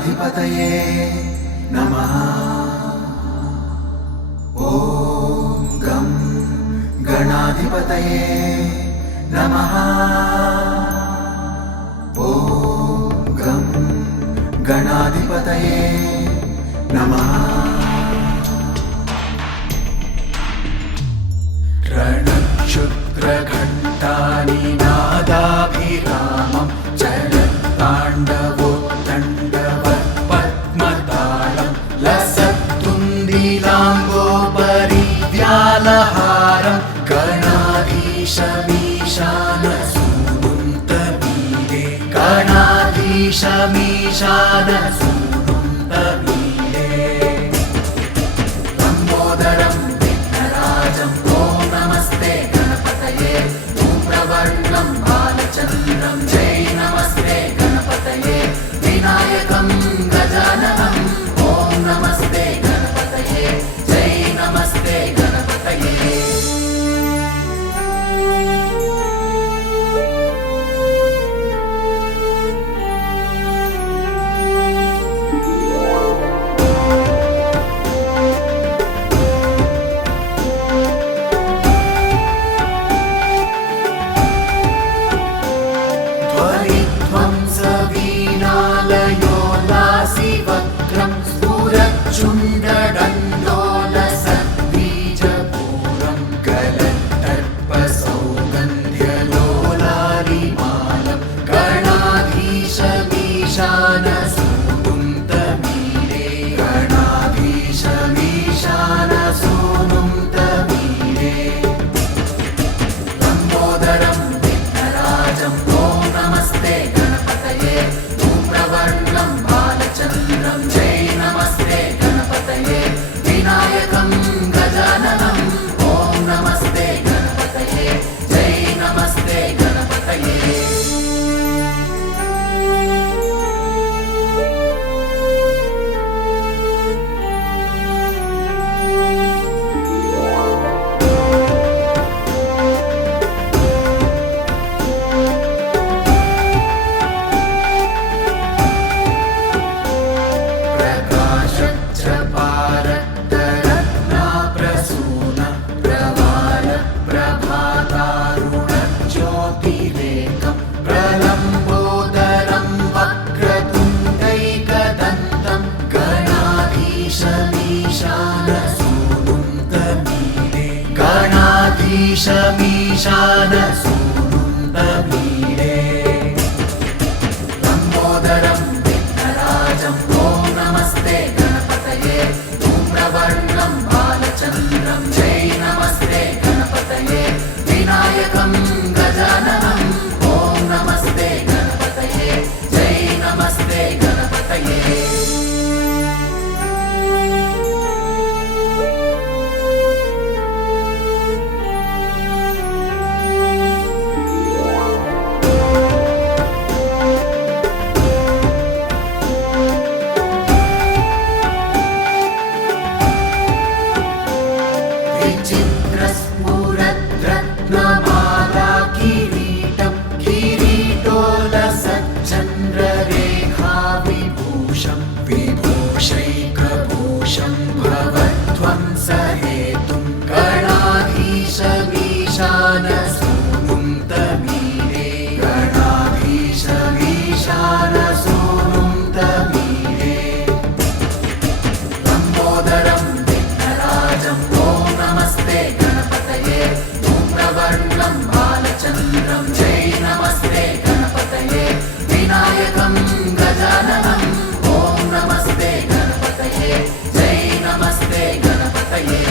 गणाधिपतये नमः। ॐ गं गणाधिपतये नमः। ॐ गं गणाधिपतये नमः। रणक्षुद्रघण्टानिनादाभिरामं चलत्ताण्डवोत्तण्डवत्पद्मतालं लसत्तुन्दिलाम्बोपरिव्यालहारं गणाधीशमीशानसूनुं तमीरे गणाधीशमीशानसूनुं तमीरे लम्बोदरं विघ्नराजं ॐ नमस्ते गणपतये धूम्रवर्णं बालचन्द्रं जय नमस्ते गणपतये विनायकं गजाननं ॐ नमस्ते गणपतये जय नमस्ते गणपतये। ध्वंसवीणालयोल्लासिवक्त्रं स्फुरच्चुण्डदण्डोलसद्बीजपूरं गलत्तर्पसौगन्ध्यलोलारिमालं गणाधीशमीशानसूनुं तमीरे गणाधीशमीशानसूनुं तमीरे लम्बोदरं विघ्नराजं ॐ नमस्ते गणपतये धूम्रवर्णं बालचन्द्रं जय नमस्ते गणपतये विनायकं गजाननं ॐ नमस्ते गणपतये जय नमस्ते गणपतये। प्रकाशच्चपारक्तरत्नाप्रसून प्रवाल प्रभातारुणज्योतिरेकं प्रलम्बोदरं वक्रतुण्डैकदन्तं गणाधीशमीशानसूनुं तमीरे गणाधीशमीशानसूनुं तमीरे लम्बोदरं विघ्नराजं ॐ नमस्ते गणपतये धूम्रवर्णं बालचन्द्रं जय नमस्ते गणपतये विनायकं गजाननं ॐ नमस्ते गणपतये जय नमस्ते गणपतये। विचित्रस्फुरद्रत्नमाला किरीटं किरीटोलसच्चन्द्ररेखाविभूषं विभूषैकभूषं भवध्वंसहेतुं गणाधीशमीशानसूनुं तमीरे गणाधीशमीशानसूनुं तमीरे लम्बोदरं विघ्नराजं ॐ नमस्ते गणपतये धूम्रवर्णं बालचन्द्रं जय नमस्ते गणपतये विनायकं गजाननं ॐ नमस्ते गणपतये जय नमस्ते गणपतये।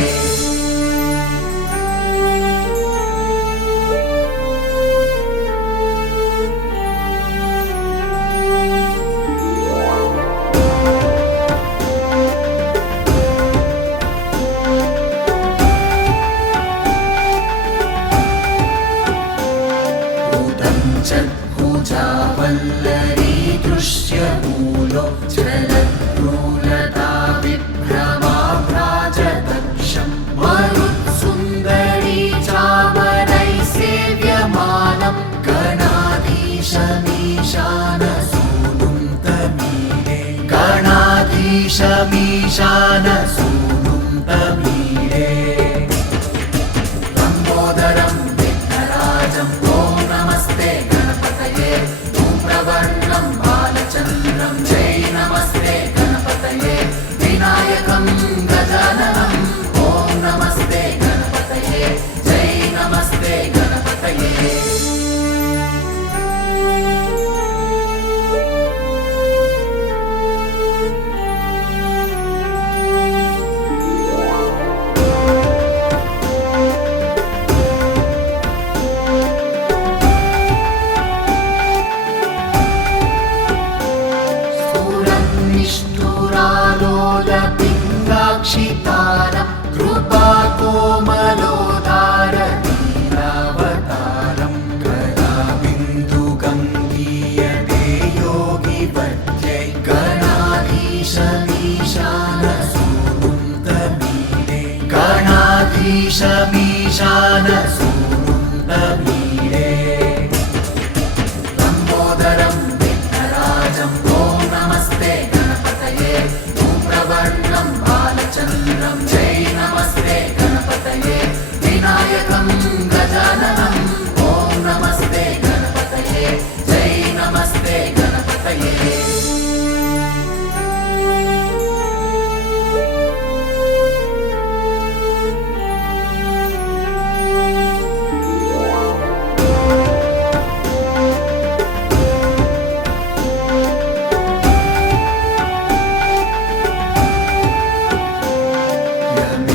भुजावल्लरी दृश्यमूलो जलद्रूलता विभ्रमाभ्राजदक्षं मरुत्सुन्दरी चामरैः सेव्यमानं गणाधीशमीशानसूनुं तमीरे गणाधीशमीशानसूनुं तमीडे लम्बोदरं विघ्नराजं ॐ नमस्ते गणपतये धूम्रवर्णं बालचन्द्रं जय नमस्ते गणपतये विनायकं गजाननं ॐ नमस्ते गणपतये जय नमस्ते गणपतये निष्ठुरालोलपिङ्गाक्षितारं कृपाकोमलोदारनीलावतारं गदाबिन्दुगङ्गीयते योगिवर्त्यै गणाधीशमीशानसूनुं तमीडे गणाधीशमीशानसूनुं तमीडे लम्बोदरं विघ्नराजं ॐ नमस्ते गणपतये धूम्रवर्णं बालचन्द्रं जय नमस्ते गणपतये विनायकं गजाननं ॐ नमस्ते गणपतये जय नमस्ते गणपतये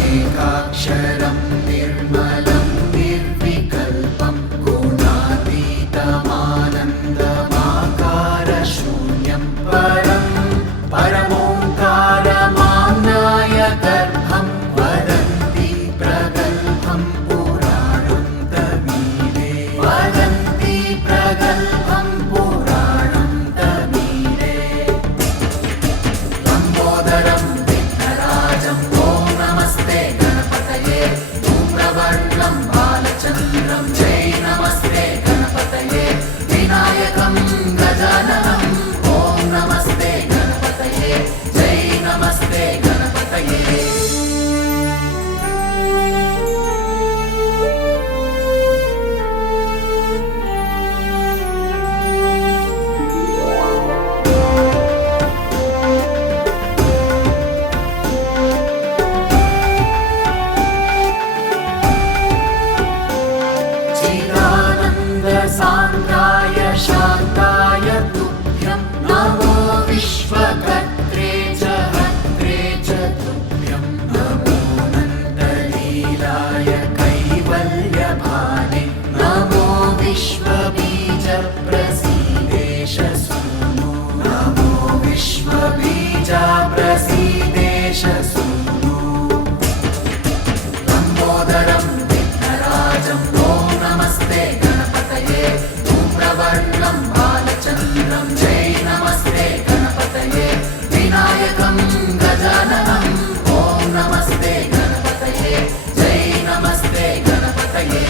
यमेकाक्षरं निर्मलं निर्विकल्पं गुणातीतमानन्दमाकारशून्यं परमोङ्कारमाम्नाय गर्भं वदन्ति प्रगल्भं पुराणं तमीडे वदन्ति प्रगल्भं पुराणं तमीडे लम्बोदरं विघ्नराजं ॐ नमस्ते गणपतये धूम्रवर्णं बालचन्द्रं जय नमस्ते गणपतये विनायकं गजाननं ॐ नमस्ते गणपतये जय नमस्ते गणपतये चिदानन्दसान्द्राय शान्ताय तुभ्यं नमो विश्वकर्त्रे च हर्त्रे च तुभ्यं नमो नन्दलीलाय कैवल्यभाने नमो विश्वबीजप्रसीदेश सूनु नमो विश्वबीजप्रसीदेश सूनु लम्बोदरं विघ्नराजं ॐ नमस्ते गणपतये धूम्रवर्णं बालचन्द्रं जय नमस्ते गणपतये विनायकं गजाननं ॐ नमस्ते गणपतये जय नमस्ते गणपतये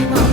इमं